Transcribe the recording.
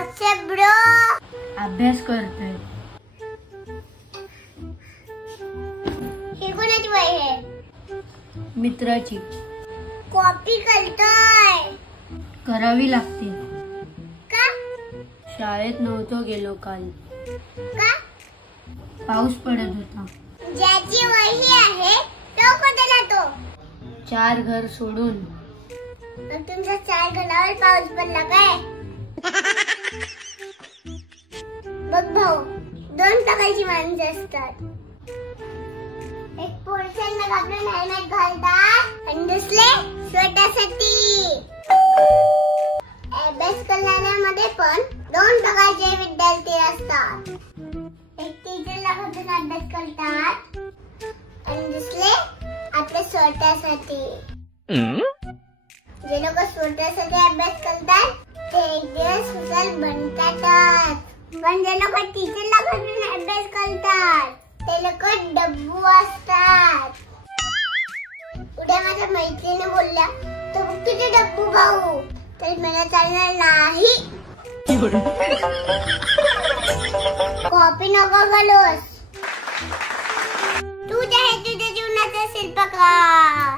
WhatsApp bro. अभ्यास करतोय. ही कोणाची वही आहे? मित्राची. कॉपी करतोय. करावी लागते. का? शाळेत नव्हतो गेलो काल. का? पाऊस पडत होता. ज्याची वही आहे तो कुठे जातो? 4 घर सोडून. मग तुमच्या 4 घरावर पाऊस पडला काय? बघ भाऊ, 2 प्रकारची माणसं असतात. एक पोलिसांना आपलं हेल्मेट घालतात आणि दुसरे स्वतःसाठी. अभ्यास करणाऱ्यामध्ये पण 2 प्रकारचे विद्यार्थी असतात. एक टीचरला घालून अभ्यास करतात आणि दुसरे आपल्या स्वतःसाठी. जे लोक स्वतःसाठी अभ्यास करतात ते एक दिवस हुशार बनतातच. पण जे लोक टीचरला घालून अभ्यास करतात ते लोक डब्बू असतात. उद्या माझ्या मैत्रिणी बोलल्या तर बघ तुझे डब्बू भाऊ, तर मला चालणार नाही. कॉपी नको करूस. तू जे आहे तुझ्या जीवनाचा शिल्पकार.